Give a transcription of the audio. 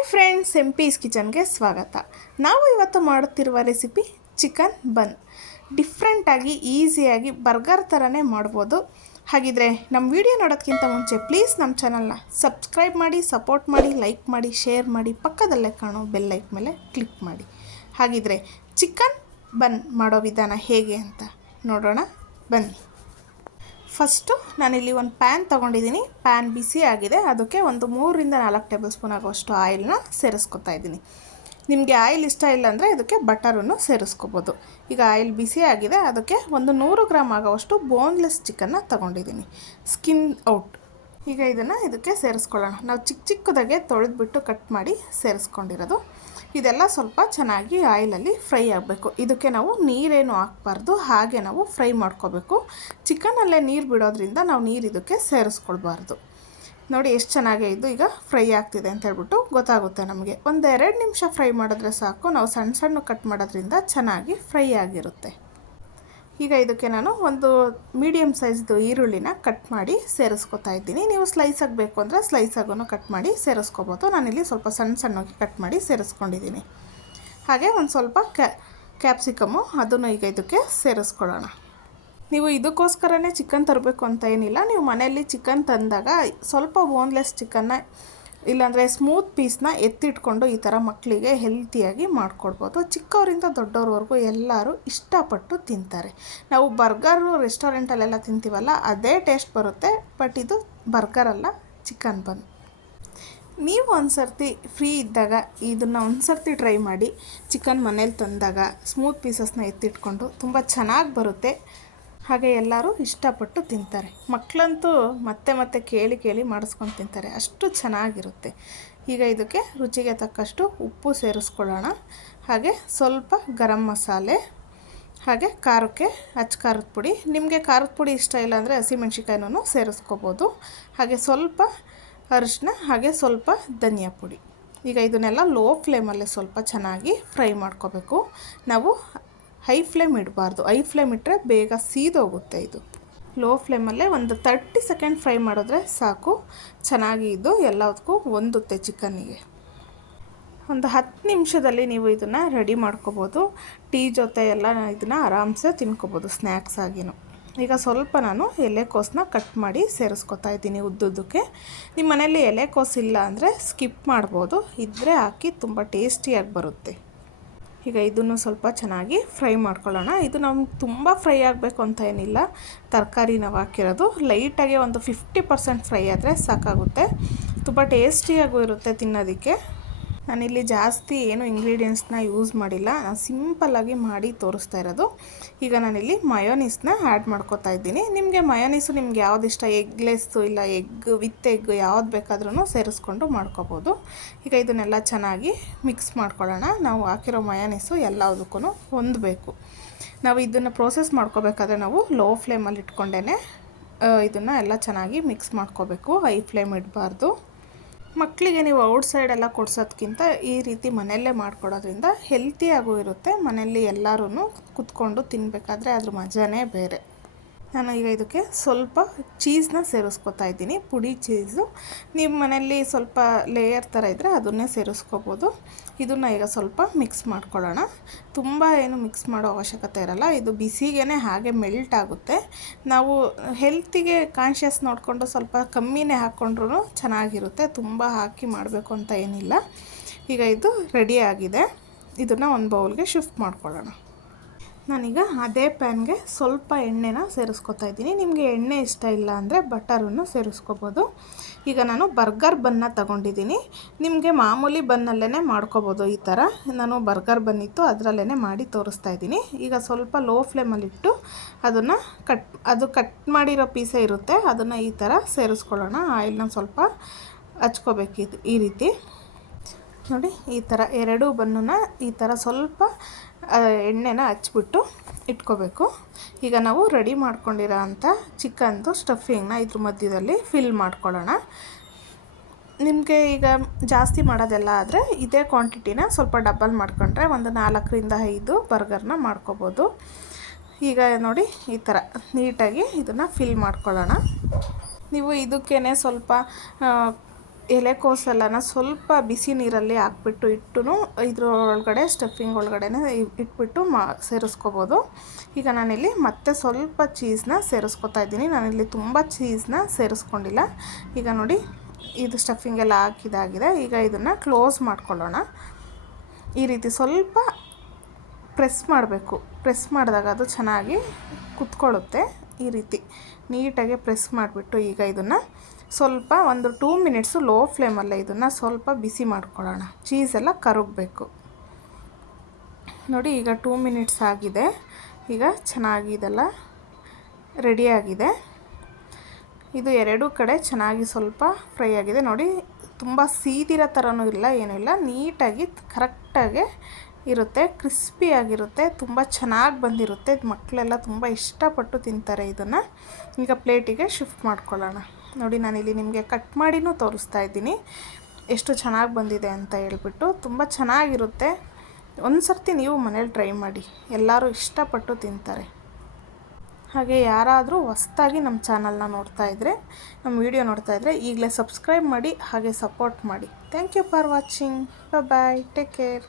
Hi friends, M peace ಕಿಚನ್ಗೆ ಸ್ವಾಗತ. ನಾವು ಇವತ್ತು ಮಾಡುತ್ತಿರುವ ರೆಸಿಪಿ ಚಿಕನ್ ಬನ್. ಡಿಫ್ರೆಂಟಾಗಿ, ಈಸಿಯಾಗಿ ಬರ್ಗರ್ ಥರನೇ ಮಾಡ್ಬೋದು. ಹಾಗಿದ್ರೆ ನಮ್ಮ ವಿಡಿಯೋ ನೋಡೋದಕ್ಕಿಂತ ಮುಂಚೆ ಪ್ಲೀಸ್ ನಮ್ಮ ಚಾನಲ್ನ ಸಬ್ಸ್ಕ್ರೈಬ್ ಮಾಡಿ, ಸಪೋರ್ಟ್ ಮಾಡಿ, ಲೈಕ್ ಮಾಡಿ, ಶೇರ್ ಮಾಡಿ, ಪಕ್ಕದಲ್ಲೇ ಕಾಣೋ ಬೆಲ್ ಲೈಕ್ ಮೇಲೆ ಕ್ಲಿಕ್ ಮಾಡಿ. ಹಾಗಿದ್ರೆ ಚಿಕನ್ ಬನ್ ಮಾಡೋ ವಿಧಾನ ಹೇಗೆ ಅಂತ ನೋಡೋಣ. ಬನ್ನಿ. ಫಸ್ಟು ನಾನಿಲ್ಲಿ ಒಂದು ಪ್ಯಾನ್ ತೊಗೊಂಡಿದ್ದೀನಿ. ಪ್ಯಾನ್ ಬಿಸಿ ಆಗಿದೆ. ಅದಕ್ಕೆ ಒಂದು ಮೂರರಿಂದ ನಾಲ್ಕು ಟೇಬಲ್ ಸ್ಪೂನ್ ಆಗುವಷ್ಟು ಆಯಿಲ್ನ ಸೇರಿಸ್ಕೊತಾ ಇದ್ದೀನಿ. ನಿಮಗೆ ಆಯಿಲ್ ಇಷ್ಟ ಇಲ್ಲ ಅಂದರೆ ಇದಕ್ಕೆ ಬಟರನ್ನು ಸೇರಿಸ್ಕೋಬೋದು. ಈಗ ಆಯಿಲ್ ಬಿಸಿ ಆಗಿದೆ. ಅದಕ್ಕೆ ಒಂದು ನೂರು ಗ್ರಾಮ್ ಆಗೋವಷ್ಟು ಬೋನ್ಲೆಸ್ ಚಿಕನ್ನ ತೊಗೊಂಡಿದ್ದೀನಿ. Skin out. ಈಗ ಇದನ್ನು ಇದಕ್ಕೆ ಸೇರಿಸ್ಕೊಳ್ಳೋಣ. ನಾವು ಚಿಕ್ಕ ಚಿಕ್ಕದಾಗೆ ತೊಳೆದ್ಬಿಟ್ಟು ಕಟ್ ಮಾಡಿ ಸೇರಿಸ್ಕೊಂಡಿರೋದು. ಇದೆಲ್ಲ ಸ್ವಲ್ಪ ಚೆನ್ನಾಗಿ ಆಯಿಲಲ್ಲಿ ಫ್ರೈ ಆಗಬೇಕು. ಇದಕ್ಕೆ ನಾವು ನೀರೇನು ಹಾಕ್ಬಾರ್ದು, ಹಾಗೆ ನಾವು ಫ್ರೈ ಮಾಡ್ಕೋಬೇಕು. ಚಿಕನಲ್ಲೇ ನೀರು ಬಿಡೋದ್ರಿಂದ ನಾವು ನೀರು ಇದಕ್ಕೆ ಸೇರಿಸ್ಕೊಳ್ಬಾರ್ದು. ನೋಡಿ ಎಷ್ಟು ಚೆನ್ನಾಗಿ ಇದು ಈಗ ಫ್ರೈ ಆಗ್ತಿದೆ ಅಂತ ಹೇಳ್ಬಿಟ್ಟು ಗೊತ್ತಾಗುತ್ತೆ ನಮಗೆ. ಒಂದು ಎರಡು ನಿಮಿಷ ಫ್ರೈ ಮಾಡಿದ್ರೆ ಸಾಕು. ನಾವು ಸಣ್ಣ ಸಣ್ಣ ಕಟ್ ಮಾಡೋದ್ರಿಂದ ಚೆನ್ನಾಗಿ ಫ್ರೈ ಆಗಿರುತ್ತೆ. ಈಗ ಇದಕ್ಕೆ ನಾನು ಒಂದು ಮೀಡಿಯಮ್ ಸೈಜ್ದು ಈರುಳ್ಳಿನ ಕಟ್ ಮಾಡಿ ಸೇರಿಸ್ಕೊತಾ ಇದ್ದೀನಿ. ನೀವು ಸ್ಲೈಸ್ ಆಗಬೇಕು ಅಂದರೆ ಸ್ಲೈಸ್ ಆಗೋನು ಕಟ್ ಮಾಡಿ ಸೇರಿಸ್ಕೋಬೋದು. ನಾನಿಲ್ಲಿ ಸ್ವಲ್ಪ ಸಣ್ಣ ಸಣ್ಣಗೆ ಕಟ್ ಮಾಡಿ ಸೇರಿಸ್ಕೊಂಡಿದ್ದೀನಿ. ಹಾಗೆ ಒಂದು ಸ್ವಲ್ಪ ಕ್ಯಾ ಕ್ಯಾಪ್ಸಿಕಮ್ಮು ಅದನ್ನು ಈಗ ಇದಕ್ಕೆ ಸೇರಿಸ್ಕೊಳ್ಳೋಣ. ನೀವು ಇದಕ್ಕೋಸ್ಕರನೇ ಚಿಕನ್ ತರಬೇಕು ಅಂತ ಏನಿಲ್ಲ. ನೀವು ಮನೆಯಲ್ಲಿ ಚಿಕನ್ ತಂದಾಗ ಸ್ವಲ್ಪ ಬೋನ್ಲೆಸ್ ಚಿಕನ್ನ ಇಲ್ಲಾಂದರೆ ಸ್ಮೂತ್ ಪೀಸ್ನ ಎತ್ತಿಟ್ಕೊಂಡು ಈ ಥರ ಮಕ್ಕಳಿಗೆ ಹೆಲ್ತಿಯಾಗಿ ಮಾಡಿಕೊಡ್ಬೋದು. ಚಿಕ್ಕವರಿಂದ ದೊಡ್ಡವ್ರವರೆಗೂ ಎಲ್ಲರೂ ಇಷ್ಟಪಟ್ಟು ತಿಂತಾರೆ. ನಾವು ಬರ್ಗರು ರೆಸ್ಟೋರೆಂಟಲ್ಲೆಲ್ಲ ತಿಂತೀವಲ್ಲ, ಅದೇ ಟೇಸ್ಟ್ ಬರುತ್ತೆ ಬಟ್ ಇದು ಬರ್ಗರಲ್ಲ ಚಿಕನ್ ಬನ್ ನೀವು ಒಂದು ಸರ್ತಿ ಫ್ರೀ ಇದ್ದಾಗ ಇದನ್ನು ಒಂದು ಸರ್ತಿ ಟ್ರೈ ಮಾಡಿ ಚಿಕನ್ ಮನೇಲಿ ತಂದಾಗ ಸ್ಮೂತ್ ಪೀಸಸ್ನ ಎತ್ತಿಟ್ಕೊಂಡು ತುಂಬ ಚೆನ್ನಾಗಿ ಬರುತ್ತೆ. ಹಾಗೆ ಎಲ್ಲರೂ ಇಷ್ಟಪಟ್ಟು ತಿಂತಾರೆ. ಮಕ್ಕಳಂತೂ ಮತ್ತೆ ಮತ್ತೆ ಕೇಳಿ ಕೇಳಿ ಮಾಡಿಸ್ಕೊಂಡು ತಿಂತಾರೆ. ಅಷ್ಟು ಚೆನ್ನಾಗಿರುತ್ತೆ. ಈಗ ಇದಕ್ಕೆ ರುಚಿಗೆ ತಕ್ಕಷ್ಟು ಉಪ್ಪು ಸೇರಿಸ್ಕೊಳ್ಳೋಣ. ಹಾಗೆ ಸ್ವಲ್ಪ ಗರಂ ಮಸಾಲೆ, ಹಾಗೆ ಖಾರಕ್ಕೆ ಅಚ್ಚ ಖಾರದ ಪುಡಿ. ನಿಮಗೆ ಖಾರದ ಪುಡಿ ಇಷ್ಟ ಇಲ್ಲ ಅಂದರೆ ಹಸಿಮೆಣ್ಸಿಕಾಯಿನೂ ಸೇರಿಸ್ಕೋಬೋದು. ಹಾಗೆ ಸ್ವಲ್ಪ ಅರಿಶಿನ ಹಾಗೆ ಸ್ವಲ್ಪ ಧನಿಯಾ ಪುಡಿ. ಈಗ ಇದನ್ನೆಲ್ಲ ಲೋ ಫ್ಲೇಮಲ್ಲೇ ಸ್ವಲ್ಪ ಚೆನ್ನಾಗಿ ಫ್ರೈ ಮಾಡ್ಕೋಬೇಕು. ನಾವು ಹೈ ಫ್ಲೇಮ್ ಇಡಬಾರ್ದು. ಹೈ ಫ್ಲೇಮ್ ಇಟ್ಟರೆ ಬೇಗ ಸೀದೋಗುತ್ತೆ ಇದು. ಲೋ ಫ್ಲೇಮಲ್ಲೇ ಒಂದು ತರ್ಟಿ ಸೆಕೆಂಡ್ ಫ್ರೈ ಮಾಡಿದ್ರೆ ಸಾಕು. ಚೆನ್ನಾಗಿ ಇದು ಎಲ್ಲದಕ್ಕೂ ಹೊಂದುತ್ತೆ ಚಿಕನ್ನಿಗೆ. ಒಂದು ಹತ್ತು ನಿಮಿಷದಲ್ಲಿ ನೀವು ಇದನ್ನು ರೆಡಿ ಮಾಡ್ಕೋಬೋದು. ಟೀ ಜೊತೆ ಎಲ್ಲ ಇದನ್ನು ಆರಾಮ್ಸೆ ತಿನ್ಕೋಬೋದು ಸ್ನ್ಯಾಕ್ಸ್ ಆಗಿನೂ. ಈಗ ಸ್ವಲ್ಪ ನಾನು ಎಲೆಕೋಸನ್ನ ಕಟ್ ಮಾಡಿ ಸೇರಿಸ್ಕೊತಾ ಇದ್ದೀನಿ ಉದ್ದುದ್ದಕ್ಕೆ. ನಿಮ್ಮ ಮನೇಲಿ ಎಲೆಕೋಸು ಇಲ್ಲ ಅಂದರೆ ಸ್ಕಿಪ್ ಮಾಡ್ಬೋದು. ಇದ್ದರೆ ಹಾಕಿ ತುಂಬ ಟೇಸ್ಟಿಯಾಗಿ ಬರುತ್ತೆ. ಈಗ ಇದನ್ನು ಸ್ವಲ್ಪ ಚೆನ್ನಾಗಿ ಫ್ರೈ ಮಾಡ್ಕೊಳ್ಳೋಣ. ಇದು ನಮ್ಗೆ ತುಂಬ ಫ್ರೈ ಆಗಬೇಕು ಅಂತ ಏನಿಲ್ಲ. ತರಕಾರಿ ನಾವು ಹಾಕಿರೋದು. ಲೈಟಾಗಿ ಒಂದು ಫಿಫ್ಟಿ ಪರ್ಸೆಂಟ್ ಫ್ರೈ ಆದರೆ ಸಾಕಾಗುತ್ತೆ. ತುಂಬ ಟೇಸ್ಟಿಯಾಗೂ ಇರುತ್ತೆ ತಿನ್ನೋದಕ್ಕೆ. ನಾನಿಲ್ಲಿ ಜಾಸ್ತಿ ಏನು ಇಂಗ್ರೀಡಿಯೆಂಟ್ಸ್ನ ಯೂಸ್ ಮಾಡಿಲ್ಲ. ಸಿಂಪಲ್ಲಾಗಿ ಮಾಡಿ ತೋರಿಸ್ತಾ ಇರೋದು. ಈಗ ನಾನಿಲ್ಲಿ ಮಯೋನೀಸ್ನ ಆ್ಯಡ್ ಮಾಡ್ಕೋತಾ ಇದ್ದೀನಿ. ನಿಮಗೆ ಮಯೋನೀಸು ನಿಮ್ಗೆ ಯಾವ್ದು ಇಷ್ಟ? ಎಗ್ಲೆಸ್ಸು ಇಲ್ಲ ಎಗ್ ವಿತ್ ಎಗ್ ಯಾವ್ದು ಬೇಕಾದ್ರೂ ಸೇರಿಸ್ಕೊಂಡು ಮಾಡ್ಕೋಬೋದು. ಈಗ ಇದನ್ನೆಲ್ಲ ಚೆನ್ನಾಗಿ ಮಿಕ್ಸ್ ಮಾಡ್ಕೊಳ್ಳೋಣ. ನಾವು ಹಾಕಿರೋ ಮಯೋನೀಸು ಎಲ್ಲದಕ್ಕೂ ಹೊಂದಬೇಕು. ನಾವು ಇದನ್ನು ಪ್ರೋಸೆಸ್ ಮಾಡ್ಕೋಬೇಕಾದ್ರೆ ನಾವು ಲೋ ಫ್ಲೇಮಲ್ಲಿ ಇಟ್ಕೊಂಡೇ ಇದನ್ನು ಎಲ್ಲ ಚೆನ್ನಾಗಿ ಮಿಕ್ಸ್ ಮಾಡ್ಕೋಬೇಕು. ಹೈ ಫ್ಲೇಮ್ ಇಡಬಾರ್ದು. ಮಕ್ಕಳಿಗೆ ನೀವು ಔಟ್ಸೈಡ್ ಎಲ್ಲ ಕೊಡ್ಸೋದ್ಕಿಂತ ಈ ರೀತಿ ಮನೆಯಲ್ಲೇ ಮಾಡ್ಕೊಡೋದ್ರಿಂದ ಹೆಲ್ತಿಯಾಗೂ ಇರುತ್ತೆ. ಮನೆಯಲ್ಲಿ ಎಲ್ಲರೂ ಕುತ್ಕೊಂಡು ತಿನ್ನಬೇಕಾದ್ರೆ ಅದ್ರ ಮಜಾನೇ ಬೇರೆ. ನಾನು ಈಗ ಇದಕ್ಕೆ ಸ್ವಲ್ಪ ಚೀಸ್ನ ಸೇರಿಸ್ಕೊತಾ ಇದ್ದೀನಿ. ಪುಡಿ ಚೀಸು. ನಿಮ್ಮ ಮನೆಯಲ್ಲಿ ಸ್ವಲ್ಪ ಲೇಯರ್ ಥರ ಇದ್ದರೆ ಅದನ್ನೇ ಸೇರಿಸ್ಕೋಬೋದು. ಇದನ್ನು ಈಗ ಸ್ವಲ್ಪ ಮಿಕ್ಸ್ ಮಾಡ್ಕೊಳ್ಳೋಣ. ತುಂಬ ಏನು ಮಿಕ್ಸ್ ಮಾಡೋ ಅವಶ್ಯಕತೆ ಇರಲ್ಲ. ಇದು ಬಿಸಿಗೇ ಹಾಗೆ ಮೆಲ್ಟ್ ಆಗುತ್ತೆ. ನಾವು ಹೆಲ್ತಿಗೆ ಕಾನ್ಷಿಯಸ್ ನೋಡಿಕೊಂಡು ಸ್ವಲ್ಪ ಕಮ್ಮಿನೇ ಹಾಕ್ಕೊಂಡ್ರೂ ಚೆನ್ನಾಗಿರುತ್ತೆ. ತುಂಬ ಹಾಕಿ ಮಾಡಬೇಕು ಅಂತ ಏನಿಲ್ಲ. ಈಗ ಇದು ರೆಡಿ ಆಗಿದೆ. ಇದನ್ನು ಒಂದು ಬೌಲ್ಗೆ ಶಿಫ್ಟ್ ಮಾಡ್ಕೊಳ್ಳೋಣ. ನಾನೀಗ ಅದೇ ಪ್ಯಾನ್ಗೆ ಸ್ವಲ್ಪ ಎಣ್ಣೆನ ಸೇರಿಸ್ಕೊತಾ ಇದ್ದೀನಿ. ನಿಮಗೆ ಎಣ್ಣೆ ಇಷ್ಟ ಇಲ್ಲ ಅಂದರೆ ಬಟರನ್ನು ಸೇರಿಸ್ಕೋಬೋದು. ಈಗ ನಾನು ಬರ್ಗರ್ ಬನ್ನ ತಗೊಂಡಿದ್ದೀನಿ. ನಿಮಗೆ ಮಾಮೂಲಿ ಬನ್ನಲ್ಲೇ ಮಾಡ್ಕೋಬೋದು ಈ ಥರ. ನಾನು ಬರ್ಗರ್ ಬನ್ನಿತ್ತು ಅದರಲ್ಲೇ ಮಾಡಿ ತೋರಿಸ್ತಾ ಇದ್ದೀನಿ. ಈಗ ಸ್ವಲ್ಪ ಲೋ ಫ್ಲೇಮಲ್ಲಿಟ್ಟು ಅದನ್ನು ಕಟ್, ಅದು ಕಟ್ ಮಾಡಿರೋ ಪೀಸೇ ಇರುತ್ತೆ. ಅದನ್ನು ಈ ಥರ ಸೇರಿಸ್ಕೊಳ್ಳೋಣ. ಆಯಿಲ್ನ ಸ್ವಲ್ಪ ಹಚ್ಕೋಬೇಕಿತ್ತು ಈ ರೀತಿ. ನೋಡಿ, ಈ ಥರ ಎರಡು ಬನ್ನನ್ನ ಈ ಥರ ಸ್ವಲ್ಪ ಎಣ್ಣೆನ ಹಚ್ಬಿಟ್ಟು ಇಟ್ಕೋಬೇಕು. ಈಗ ನಾವು ರೆಡಿ ಮಾಡ್ಕೊಂಡಿರೋ ಅಂಥ ಚಿಕನ್ದು ಸ್ಟಫಿಂಗ್ನ ಇದ್ರ ಮಧ್ಯದಲ್ಲಿ ಫಿಲ್ ಮಾಡ್ಕೊಳ್ಳೋಣ. ನಿಮಗೆ ಈಗ ಜಾಸ್ತಿ ಮಾಡೋದೆಲ್ಲ ಆದರೆ ಇದೇ ಕ್ವಾಂಟಿಟಿನ ಸ್ವಲ್ಪ ಡಬಲ್ ಮಾಡ್ಕೊಂಡ್ರೆ ಒಂದು ನಾಲ್ಕರಿಂದ ಐದು ಬರ್ಗರ್ನ ಮಾಡ್ಕೋಬೋದು. ಈಗ ನೋಡಿ ಈ ಥರ ನೀಟಾಗಿ ಇದನ್ನು ಫಿಲ್ ಮಾಡ್ಕೊಳ್ಳೋಣ. ನೀವು ಇದಕ್ಕೇ ಸ್ವಲ್ಪ ಎಲೆಕೋಸೆಲ್ಲನ ಸ್ವಲ್ಪ ಬಿಸಿ ನೀರಲ್ಲಿ ಹಾಕ್ಬಿಟ್ಟು ಇಟ್ಟು ಇದ್ರ ಒಳಗಡೆ ಸ್ಟಫಿಂಗ್ ಒಳಗಡೆನೆ ಇಟ್ಬಿಟ್ಟು ಮಾ, ಸೇರಿಸ್ಕೋಬೋದು. ಈಗ ನಾನಿಲ್ಲಿ ಮತ್ತೆ ಸ್ವಲ್ಪ ಚೀಸ್ನ ಸೇರಿಸ್ಕೊತಾ ಇದ್ದೀನಿ. ನಾನಿಲ್ಲಿ ತುಂಬ ಚೀಸ್ನ ಸೇರಿಸ್ಕೊಂಡಿಲ್ಲ. ಈಗ ನೋಡಿ, ಇದು ಸ್ಟಫಿಂಗ್ ಎಲ್ಲ ಹಾಕಿದಾಗಿದೆ. ಈಗ ಇದನ್ನು ಕ್ಲೋಸ್ ಮಾಡ್ಕೊಳ್ಳೋಣ. ಈ ರೀತಿ ಸ್ವಲ್ಪ ಪ್ರೆಸ್ ಮಾಡಬೇಕು. ಪ್ರೆಸ್ ಮಾಡಿದಾಗ ಅದು ಚೆನ್ನಾಗಿ ಕುತ್ಕೊಳ್ಳುತ್ತೆ. ಈ ರೀತಿ ನೀಟಾಗಿ ಪ್ರೆಸ್ ಮಾಡಿಬಿಟ್ಟು ಈಗ ಇದನ್ನು ಸ್ವಲ್ಪ ಒಂದು ಟೂ ಮಿನಿಟ್ಸು ಲೋ ಫ್ಲೇಮಲ್ಲೇ ಇದನ್ನು ಸ್ವಲ್ಪ ಬಿಸಿ ಮಾಡ್ಕೊಳ್ಳೋಣ. ಚೀಸೆಲ್ಲ ಕರಗಬೇಕು. ನೋಡಿ, ಈಗ ಟೂ ಮಿನಿಟ್ಸ್ ಆಗಿದೆ. ಈಗ ಚೆನ್ನಾಗಿ ಇದೆಲ್ಲ ರೆಡಿಯಾಗಿದೆ ಇದು ಎರಡೂ ಕಡೆ ಚೆನ್ನಾಗಿ ಸ್ವಲ್ಪ ಫ್ರೈ ಆಗಿದೆ. ನೋಡಿ, ತುಂಬ ಸೀದಿರೋ ಥರನೂ ಇಲ್ಲ, ಏನೂ ಇಲ್ಲ. ನೀಟಾಗಿ ಕರೆಕ್ಟಾಗಿ ಇರುತ್ತೆ ಕ್ರಿಸ್ಪಿಯಾಗಿರುತ್ತೆ ತುಂಬ ಚೆನ್ನಾಗಿ ಬಂದಿರುತ್ತೆ. ಮಕ್ಕಳೆಲ್ಲ ತುಂಬ ಇಷ್ಟಪಟ್ಟು ತಿಂತಾರೆ ಇದನ್ನು. ಈಗ ಪ್ಲೇಟಿಗೆ ಶಿಫ್ಟ್ ಮಾಡ್ಕೊಳ್ಳೋಣ. ನೋಡಿ, ನಾನಿಲ್ಲಿ ನಿಮಗೆ ಕಟ್ ಮಾಡಿನೂ ತೋರಿಸ್ತಾ ಇದ್ದೀನಿ. ಎಷ್ಟು ಚೆನ್ನಾಗಿ ಬಂದಿದೆ ಅಂತ ಹೇಳ್ಬಿಟ್ಟು ತುಂಬ ಚೆನ್ನಾಗಿರುತ್ತೆ. ಒಂದು ಸರ್ತಿ ನೀವು ಮನೇಲಿ ಟ್ರೈ ಮಾಡಿ. ಎಲ್ಲರೂ ಇಷ್ಟಪಟ್ಟು ತಿಂತಾರೆ. ಹಾಗೆ ಯಾರಾದರೂ ಹೊಸ್ದಾಗಿ ನಮ್ಮ ಚಾನಲ್ನ ನೋಡ್ತಾ ಇದ್ದರೆ ನಮ್ಮ ವಿಡಿಯೋ ನೋಡ್ತಾ ಇದ್ದರೆ ಈಗಲೇ ಸಬ್ಸ್ಕ್ರೈಬ್ ಮಾಡಿ, ಹಾಗೆ ಸಪೋರ್ಟ್ ಮಾಡಿ. Thank you for watching bye take care